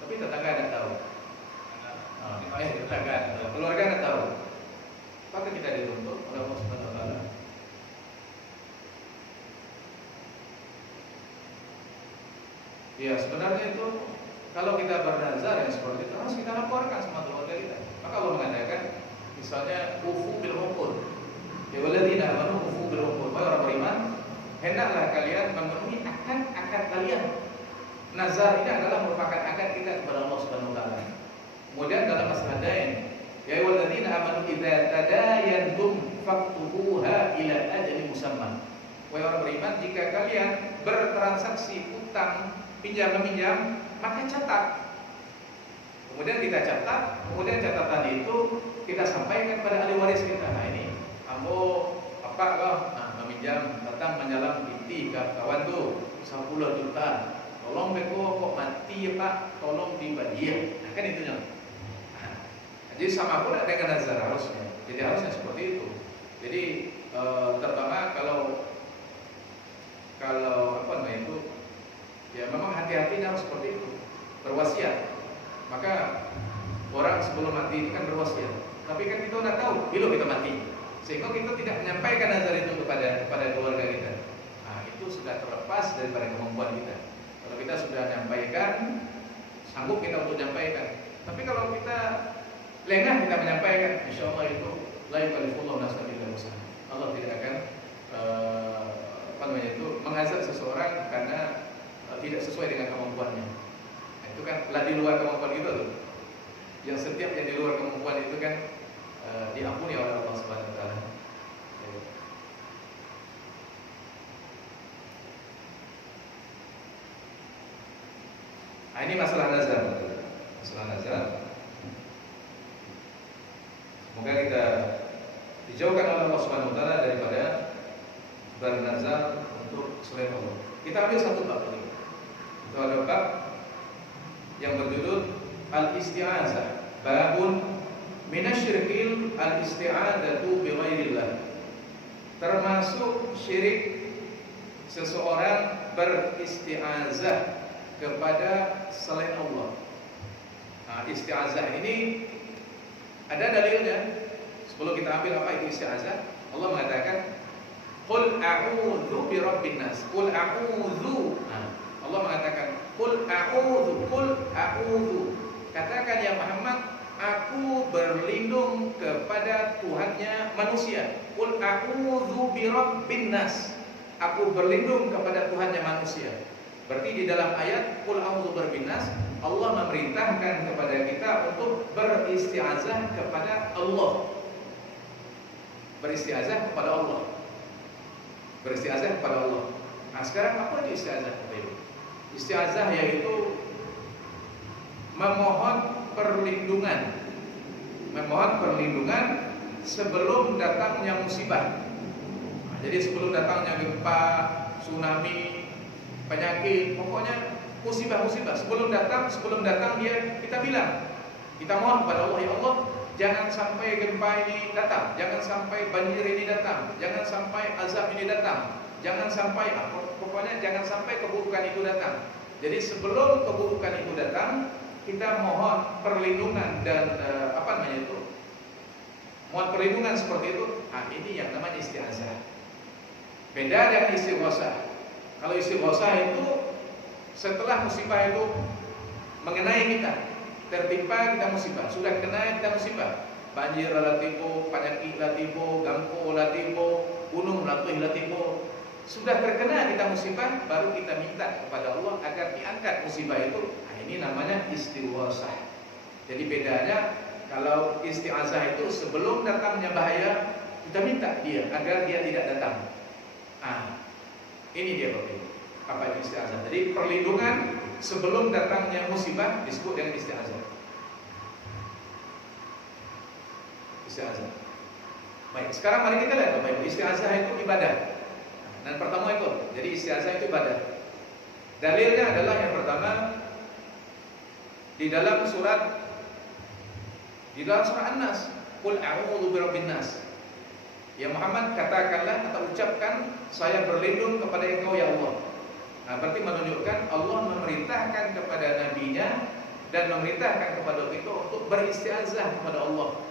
tapi tetangga tidak tahu. Tetangga, keluarga tidak tahu. Maka kita dituntut oleh Allah Subhanahu Wa Taala. Ya sebenarnya itu kalau kita bernazar yang seperti itu harus kita laporkan sama keluarga kita. Maka Allah mengatakan, misalnya ufu bil uqud. Ya walladzina amanu ufu bil uqud. Wahai orang beriman, hendaklah kalian memenuhi akad kalian. Nazar ini adalah merupakan akad kita kepada Allah Subhanahu Wa Taala. Kemudian dalam masalah dain, ya walladzina amanu idza tadayantum faktubuha ila ajalin musamma. Wahai orang beriman, jika kalian bertransaksi utang pinjam meminjam, maka catat. Kemudian kita catat, kemudian catatan itu kita sampaikan pada ahli waris kita. Nah ini, kamu apa loh? Nah, meminjam, datang menjalan binti kawan tuh 10 juta. Tolong beko kok mati ya Pak, tolong dibagi. Nah kan itunya. Nah, jadi sama pula dengan nazar harusnya. Jadi harusnya seperti itu. Jadi terutama kalau apa namanya itu, ya memang hati-hatinya harus seperti itu, berwasiat. Maka orang sebelum mati itu kan berwasiat. Tapi kan kita udah tahu, bila kita mati, sehingga kita tidak menyampaikan nazar itu kepada keluarga kita. Nah itu sudah terlepas daripada kemampuan kita. Kalau kita sudah menyampaikan, sanggup kita untuk menyampaikan. Tapi kalau kita lengah kita menyampaikan, insya Allah itu la yukallifullahu nafsan illa wus'aha. Allah tidak akan mengazab seseorang karena tidak sesuai dengan kemampuannya. Nah, itu kan lah di luar kemampuan kita tuh. Yang setiap yang di luar kemampuan itu kan diampuni oleh Allah Subhanahu Wa Taala. Nah, ini masalah nazar. Masalah nazar. Semoga kita dijauhkan oleh Allah Subhanahu Wa Taala daripada bernazar untuk selain Allah. Kita ambil satu bab ini. Itu ada bab yang berjudul Al-Isti'azah. Babun minasyirkil al-isti'adatu bi ghairillah. Termasuk syirik seseorang beristi'azah kepada selain Allah. Nah, isti'azah ini ada dalilnya. Sebelum kita ambil apa itu isti'azah, Allah mengatakan Qul a'udzu bi rabbin nas. Qul a'udzu. Nah, Allah mengatakan Qul a'udzu. Katakan ya Muhammad, aku berlindung kepada kepada Tuhannya manusia. Qul a'udzu birabbin nas. Aku berlindung kepada Tuhannya manusia. Berarti di dalam ayat Qul a'udzu birabbin nas, Allah memerintahkan kepada kita untuk beristiazah kepada Allah. Beristiazah kepada Allah. Beristiazah kepada Allah. Nah, sekarang apa itu istiazah? Istiazah yaitu memohon perlindungan. Memohon perlindungan sebelum datangnya musibah. Nah, jadi sebelum datangnya gempa, tsunami, penyakit, pokoknya musibah-musibah sebelum datang dia kita bilang, kita mohon kepada Allah, ya Allah, jangan sampai gempa ini datang, jangan sampai banjir ini datang, jangan sampai azab ini datang, jangan sampai pokoknya jangan sampai keburukan itu datang. Jadi sebelum keburukan itu datang, kita mohon perlindungan dan mohon perlindungan seperti itu. Nah, ini yang namanya isti'azah. Beda dengan istighotsah. Kalau istighotsah itu setelah musibah itu mengenai kita, tertimpa kita musibah, sudah kena kita musibah, banjir latibo, penyakit latibo, gampo latibo, gunung meletus latibo, sudah terkena kita musibah, baru kita minta kepada Allah agar diangkat musibah itu. Nah, ini namanya istighotsah. Jadi bedanya, kalau isti'azah itu sebelum datangnya bahaya, kita minta dia agar dia tidak datang. Nah, ini dia Bapak Ibu. Apa itu isti'azah? Jadi perlindungan sebelum datangnya musibah disebut dengan isti'azah. Isti'azah. Baik, sekarang mari kita lihat Bapak Ibu, isti'azah itu ibadah. Dan pertama itu, jadi isti'azah itu ibadah. Dalilnya adalah yang pertama di dalam surat An-Nas, Qul a'udzu birabbin nas. Ya Muhammad, katakanlah atau ucapkan, saya berlindung kepada Engkau ya Allah. Nah, berarti menunjukkan Allah memerintahkan kepada nabinya dan memerintahkan kepada kita untuk beristiazah kepada Allah.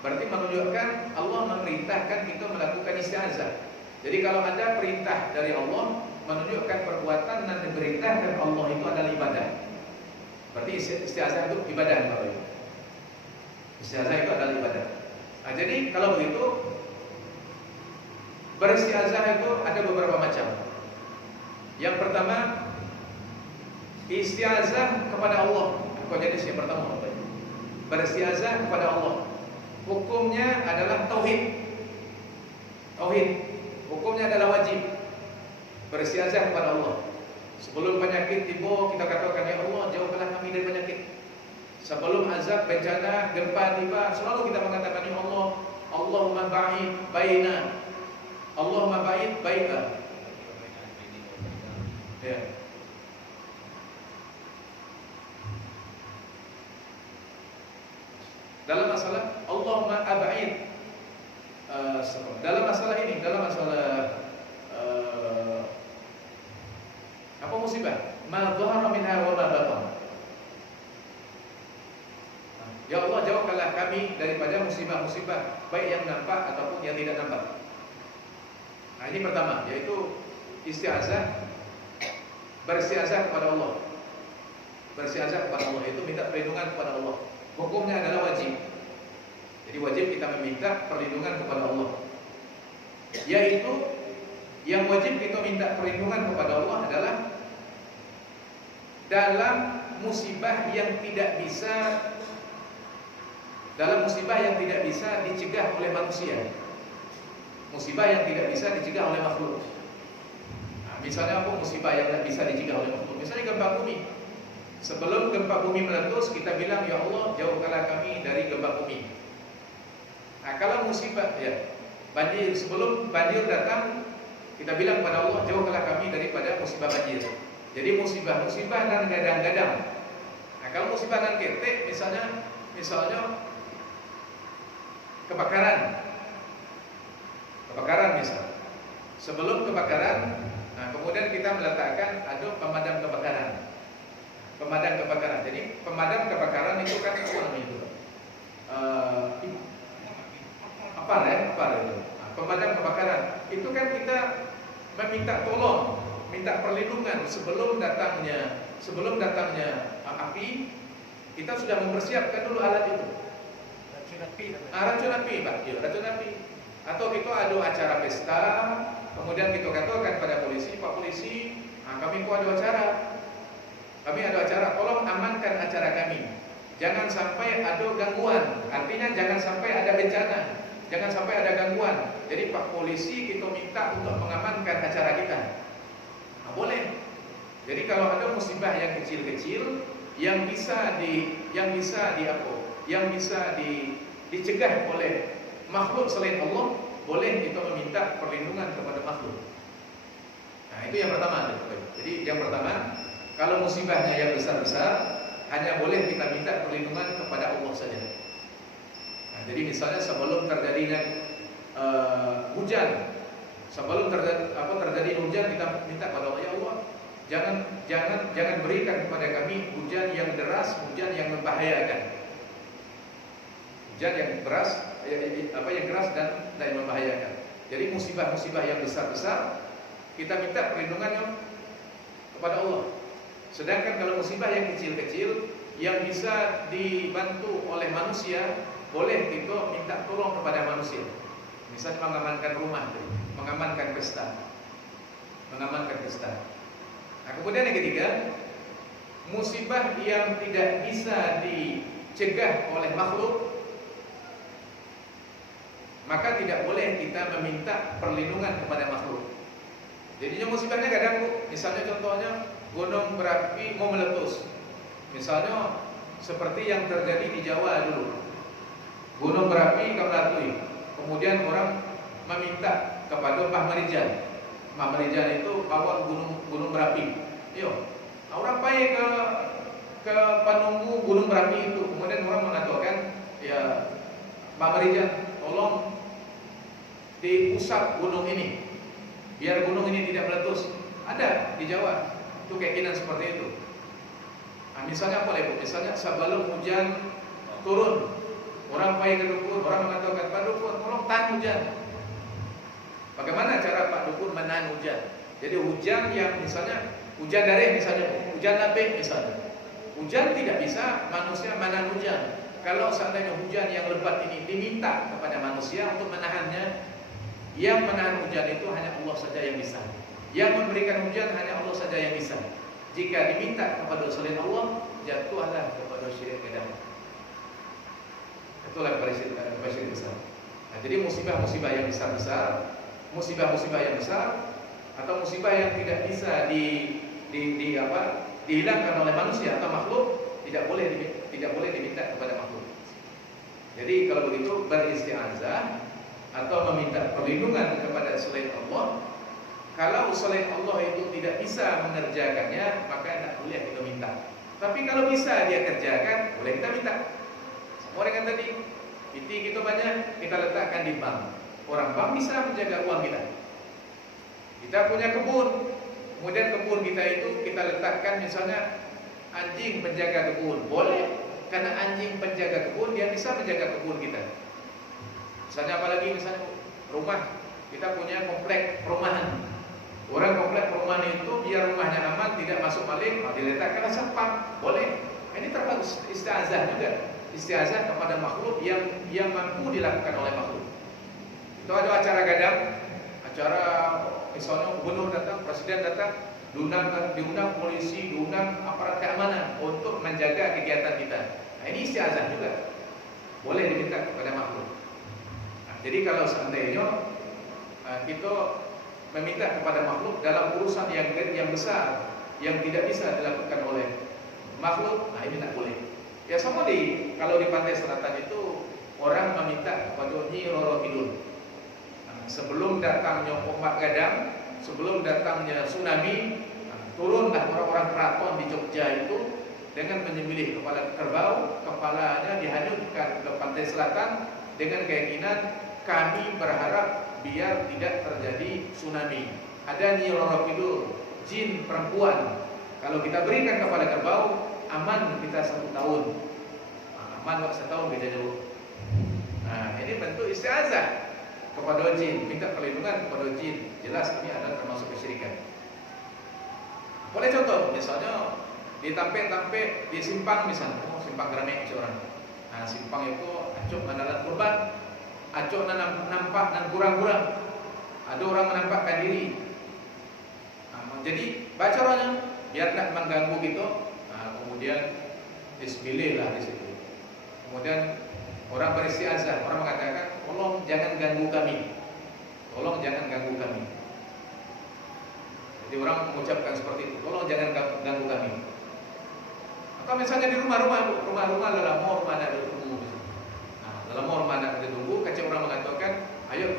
Berarti menunjukkan Allah memerintahkan kita melakukan istiazah. Jadi kalau ada perintah dari Allah, menunjukkan perbuatan dan diperintahkan Allah itu adalah ibadah. Berarti istiazah itu ibadah, Bapak Ibu. Istiazah itu adalah ibadah. Nah, jadi kalau begitu, beristiazah itu ada beberapa macam. Yang pertama, istiazah kepada Allah. Kok jenis yang pertama apa? Beristiazah kepada Allah. Hukumnya adalah tauhid. Tauhid. Hukumnya adalah wajib. Beristiazah kepada Allah. Sebelum penyakit tiba, kita katakan, ya Allah, jauhkanlah kami dari penyakit. Sebelum azab, bencana, gempa tiba, selalu kita mengatakan, ya Allah, Allahumma ba'id baina, Allahumma ba'id baina. Ya. Dalam masalah Allahumma ab'id, dalam masalah ini, dalam masalah apa musibah? Ma dhahara minha wa ma batan. Ya Allah, jauhkanlah kami daripada musibah-musibah, baik yang nampak ataupun yang tidak nampak. Nah, ini pertama, yaitu istiazah, beristiazah kepada Allah. Beristiazah kepada Allah itu minta perlindungan kepada Allah. Hukumnya adalah wajib. Jadi wajib kita meminta perlindungan kepada Allah. Yaitu yang wajib kita minta perlindungan kepada Allah adalah dalam musibah yang tidak bisa dicegah oleh manusia. Musibah yang tidak bisa dicegah oleh makhluk. Nah, misalnya apa musibah yang tidak bisa dicegah oleh makhluk? Misalnya gempa bumi. Sebelum gempa bumi meletus, kita bilang, ya Allah, jauhkanlah kami dari gempa bumi. Nah, kalau musibah, ya, banjir, sebelum banjir datang, kita bilang pada Allah, jauhkanlah kami daripada musibah banjir. Jadi musibah-musibah dan gadang-gadang. Nah, kalau musibah dan ketek, misalnya kebakaran misal. Sebelum kebakaran, nah kemudian kita meletakkan ada pemadam kebakaran. Jadi pemadam kebakaran itu kan apa namanya itu? Apar itu. Nah, pemadam kebakaran itu kan kita meminta tolong, minta perlindungan sebelum datangnya api. Kita sudah mempersiapkan dulu alat itu. racun api namanya. Racun api, Pak. Ya, racun api. Atau kita ada acara pesta, kemudian kita katakan pada polisi, Pak Polisi, kami kok ada acara. Kami ada acara, tolong amankan acara kami. Jangan sampai ada gangguan. Artinya jangan sampai ada bencana. Jangan sampai ada gangguan. Jadi Pak Polisi kita minta untuk mengamankan acara kita. Nah, boleh. Jadi kalau ada musibah yang kecil-kecil yang bisa dicegah oleh makhluk selain Allah, boleh kita meminta perlindungan kepada makhluk. Nah, itu yang pertama. Jadi yang pertama, kalau musibahnya yang besar-besar, hanya boleh kita minta perlindungan kepada Allah saja. Nah, jadi misalnya sebelum terjadinya hujan, terjadi hujan, kita minta kepada Allah, ya Allah, jangan berikan kepada kami hujan yang deras, hujan yang membahayakan. Hujan yang deras, yang keras dan membahayakan. Jadi musibah-musibah yang besar-besar kita minta perlindungannya kepada Allah. Sedangkan kalau musibah yang kecil-kecil yang bisa dibantu oleh manusia, boleh kita minta tolong kepada manusia. Misalnya mengamankan rumah, mengamankan pesta. Nah, kemudian yang ketiga, musibah yang tidak bisa dicegah oleh makhluk, maka tidak boleh kita meminta perlindungan kepada makhluk. Jadinya musibahnya kadang, misalnya contohnya gunung berapi mau meletus. Misalnya seperti yang terjadi di Jawa dulu. Gunung berapi melatui. Kemudian orang meminta kepada Mbah Marijan. Mbah Marijan itu awal gunung berapi. Orang pergi ke penunggu gunung berapi itu. Kemudian orang mengatakan, ya Mbah Marijan, tolong diusap gunung ini biar gunung ini tidak meletus. Ada di Jawa itu keyakinan seperti itu. Nah, misalnya apa Ibu? Misalnya sebelum hujan turun, orang pergi ke dukun, orang mengatakan, Pak Dukun, tolong tahan hujan. Bagaimana cara Pak Dukun menahan hujan? Jadi hujan yang misalnya hujan dari misalnya hujan lapis misalnya, hujan tidak bisa manusia menahan hujan. Kalau seandainya hujan yang lebat ini diminta kepada manusia untuk menahannya, yang menahan hujan itu hanya Allah saja yang bisa. Yang memberikan hujan hanya Allah saja yang bisa. Jika diminta kepada selain Allah, jatuhlah kepada syirik kedah. Itulah syirik besar. Nah, jadi musibah-musibah yang besar-besar, musibah-musibah yang besar, atau musibah yang tidak bisa dihilangkan oleh manusia atau makhluk, tidak boleh diminta kepada makhluk. Jadi kalau begitu beristiazah atau meminta perlindungan kepada selain Allah. Kalau selain Allah itu tidak bisa mengerjakannya, maka tidak boleh kita minta. Tapi kalau bisa dia kerjakan, boleh kita minta. Semua dengan tadi, PT kita banyak, kita letakkan di bank. Orang bank bisa menjaga uang kita. Kita punya kebun, kemudian kebun kita itu kita letakkan misalnya anjing penjaga kebun, boleh. Karena anjing penjaga kebun, dia bisa menjaga kebun kita. Misalnya apalagi misalnya rumah, kita punya komplek perumahan. Orang komplek perumahan itu biar rumahnya aman, tidak masuk maling, diletakkanlah satpam, boleh. Ini termasuk istiazah juga, istiazah kepada makhluk yang mampu dilakukan oleh makhluk. Itu ada acara gadang, acara misalnya gubernur datang, presiden datang, diundang polisi, diundang aparat keamanan untuk menjaga kegiatan kita. Nah, ini istiazah juga, boleh diminta kepada makhluk. Nah, jadi kalau seandainya kita meminta kepada makhluk dalam urusan yang besar yang tidak bisa dilakukan oleh makhluk, nah ini tidak boleh. Ya sama kalau di pantai selatan itu orang meminta kepada Nyi Roro Kidul. Nah, sebelum datangnya ombak gadang, sebelum datangnya tsunami, turunlah orang-orang keraton di Jogja itu dengan menyembelih kepala kerbau, kepalanya dihanyutkan ke pantai selatan dengan keyakinan kami berharap biar tidak terjadi tsunami. Ada Nyi Roro Kidul, jin perempuan. Kalau kita berikan kepada kerbau, aman kita 1 tahun. Aman kok 1 tahun beda jauh. Nah, ini bentuk istiazah kepada jin, minta perlindungan kepada jin. Jelas ini adalah termasuk kesyirikan. Boleh contoh, misalnya di Tampe di simpang misalnya, simpang Gramek seorang. Nah, simpang itu acok manalat kurban, acok nampak dan kurang-kurang. Ada orang menampakkan diri. Jadi baca orangnya biar tak mengganggu gitu. Kemudian isbilih lah di situ. Kemudian orang beristiazah, orang mengatakan, tolong jangan ganggu kami. Tolong jangan ganggu kami. Jadi orang mengucapkan seperti itu, tolong jangan ganggu kami. Atau misalnya di rumah-rumah dalam rumah ada tunggu. Dalam rumah ada tunggu, kacau orang mengatakan, ayo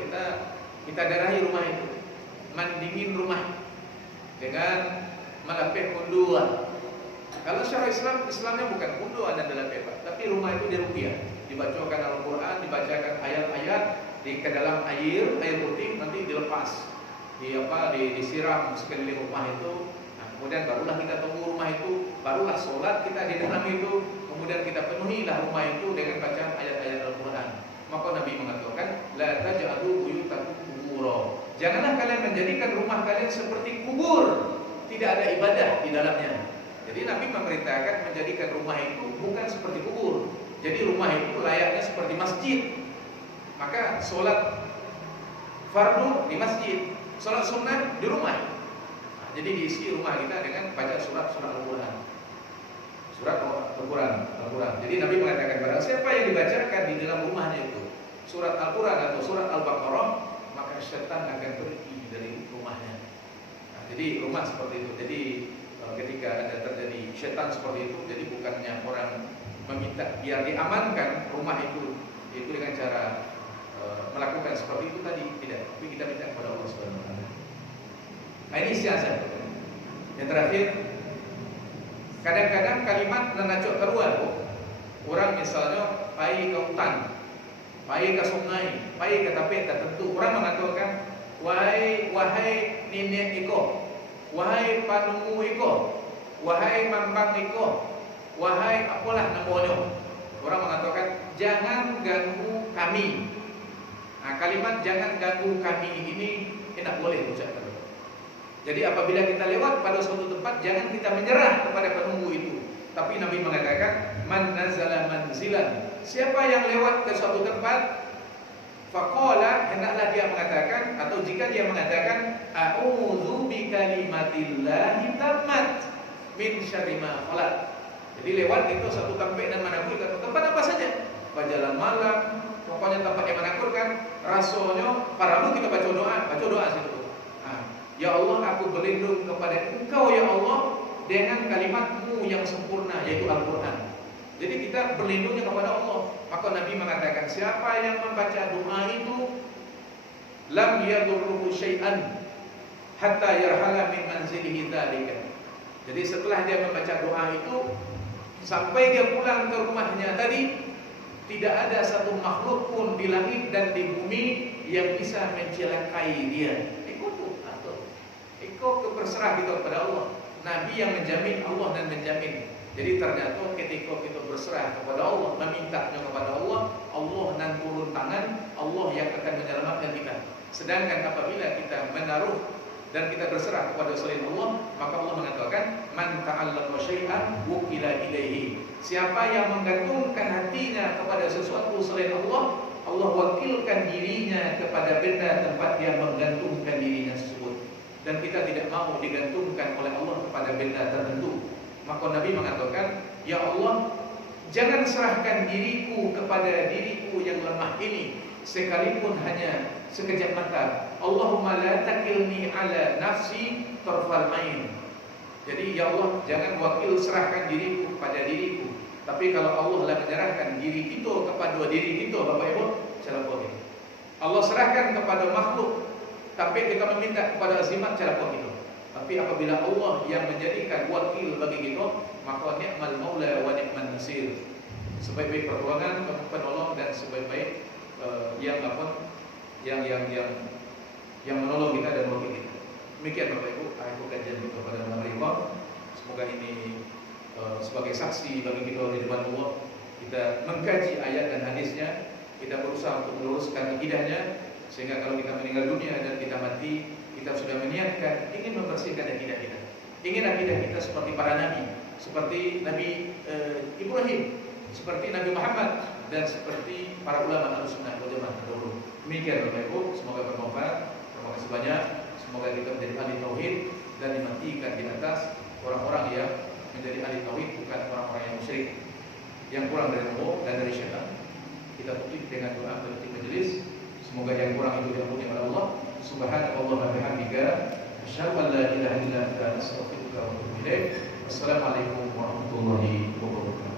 kita darahi rumah itu, mandingin rumah dengan melapih kunduan. Kalau secara Islamnya bukan kunduan dan melapih, tapi rumah itu dirupiah, dibacakan Al-Quran, dibacakan ayat-ayat ke dalam air putih, nanti dilepas, disiram sekeliling rumah itu. Kemudian barulah kita tunggu rumah itu, barulah sholat kita di dalam itu, kemudian kita penuhilah rumah itu dengan bacaan ayat-ayat Al-Quran. Maka Nabi mengatakan, la taj'alu buyutakum qubura. Janganlah kalian menjadikan rumah kalian seperti kubur, tidak ada ibadah di dalamnya. Jadi Nabi memerintahkan menjadikan rumah itu bukan seperti kubur. Jadi rumah itu layaknya seperti masjid. Maka sholat fardu di masjid, sholat sunnah di rumah. Jadi diisi rumah kita dengan baca surat-surat Al-Quran. Surat Al-Quran. Jadi Nabi mengatakan barang siapa yang dibacakan di dalam rumahnya itu surat Al-Quran atau surat Al-Baqarah, maka syaitan akan pergi dari rumahnya. Jadi rumah seperti itu. Jadi ketika ada terjadi syaitan seperti itu, jadi bukannya orang meminta biar diamankan rumah itu dengan cara melakukan seperti itu tadi, tidak. Tapi kita minta kepada Allah Subhanahu wa taala. Ini siasat. Yang terakhir, kadang-kadang kalimat nanacok keluar. Orang misalnya pai ke hutan, pai ke sungai, pai ke tapi tertentu. Orang mengatakan, wahai nenek iko, wahai panunggu iko, wahai mambang iko, wahai apalah namanya. Orang mengatakan, jangan ganggu kami. Kalimat jangan ganggu kami ini tidak boleh ucapkan. Jadi apabila kita lewat pada suatu tempat, jangan kita menyerah kepada penunggu itu. Tapi Nabi mengatakan, man nazala manzilan. Siapa yang lewat ke suatu tempat, faqala, hendaklah dia mengatakan, atau jika dia mengatakan, a'udzu bikalimatillahi tammat min syarri ma khalaq. Jadi lewat itu satu tempat dan menakutkan, tempat apa saja, jalan malam, pokoknya tempat yang menakutkan, rasanya paramu kita baca doa situ. Ya Allah, aku berlindung kepada Engkau ya Allah dengan kalimat-Mu yang sempurna, yaitu Al-Quran. Jadi kita berlindungnya kepada Allah. Maka Nabi mengatakan, siapa yang membaca doa itu, lam yadurruhu syai'an hatta yarhala min manzilihi dzalika. Jadi setelah dia membaca doa itu, sampai dia pulang ke rumahnya tadi, tidak ada satu makhluk pun di langit dan di bumi yang bisa mencelakai dia. Kau berserah kita kepada Allah. Nabi yang menjamin, Allah dan menjamin. Jadi ternyata ketika kita berserah kepada Allah, memintanya kepada Allah, Allah nan turun tangan, Allah yang akan menyelamatkan kita. Sedangkan apabila kita menaruh dan kita berserah kepada selain Allah, maka Allah mengatakan, man ta'allama syai'an wukila ilaihi. Siapa yang menggantungkan hatinya kepada sesuatu selain Allah, Allah wakilkan dirinya kepada benda tempat dia menggantungkan dirinya tersebut. Dan kita tidak mau digantungkan oleh Allah kepada benda tertentu. Maka Nabi mengatakan, ya Allah, jangan serahkan diriku kepada diriku yang lemah ini, sekalipun hanya sekejap mata. Allahumma la takilni ala nafsi tarfal ain. Jadi ya Allah, jangan wakil serahkan diriku kepada diriku. Tapi kalau Allah lah menyerahkan diri kita kepada diri kita, Bapak Ibu, cara boleh. Allah serahkan kepada makhluk, tapi kita meminta kepada azimat cara buat itu. Tapi apabila Allah yang menjadikan wakil bagi kita, maka ni'mal maula wa ni'man nasir. Sebaik-baik pertolongan, penolong dan sebaik-baik yang menolong kita dan wakil kita. Demikian Bapak Ibu, aku kajian kita pada malam hari ini. Semoga ini sebagai saksi bagi kita di depan Allah. Kita mengkaji ayat dan hadisnya, kita berusaha untuk meluruskan akidahnya, sehingga kalau kita meninggal dunia dan kita mati, kita sudah meniatkan ingin membersihkan akidah kita. Ingin akidah kita seperti para nabi, seperti Nabi Ibrahim, seperti Nabi Muhammad dan seperti para ulama Ahlussunnah wal Jamaah terdahulu. Demikian Bapak Ibu, semoga bermanfaat. Terima kasih banyak. Semoga kita menjadi ahli tauhid dan dimatikan di atas orang-orang yang menjadi ahli tauhid, bukan orang-orang yang musyrik, yang kurang dari Allah dan dari syaitan. Kita tutup dengan doa penutup majelis. Semoga yang kurang itu diampuni oleh Allah. Subhanallahi wa bihamdika, asyhadu an la ilaha illa anta, astaghfiruka wa atubu ilaik. Wassalamualaikum warahmatullahi wabarakatuh.